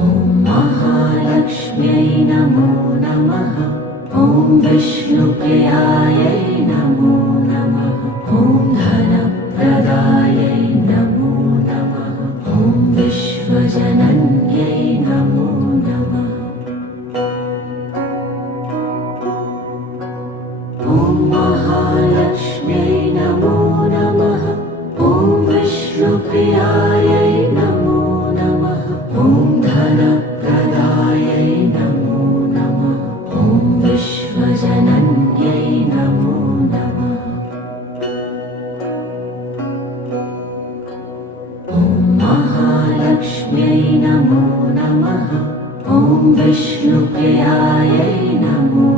ॐ महालक्ष्म्यै नमो नमः। ॐ विष्णुप्रियायै नमो नमः। ॐ धनप्रदायै नमो नमः। ॐ विश्वजनन्यै नमो नमः। ॐ महालक्ष्म्यै नमो नमः। ॐ विष्णुप्रियायै नमो नमः। ॐ धनप्रदायै नमो नमः। ॐ विश्वजनन्यै नमो नमः। ॐ महालक्ष्म्यै नमो नमः। ॐ विष्णुप्रियायै नमो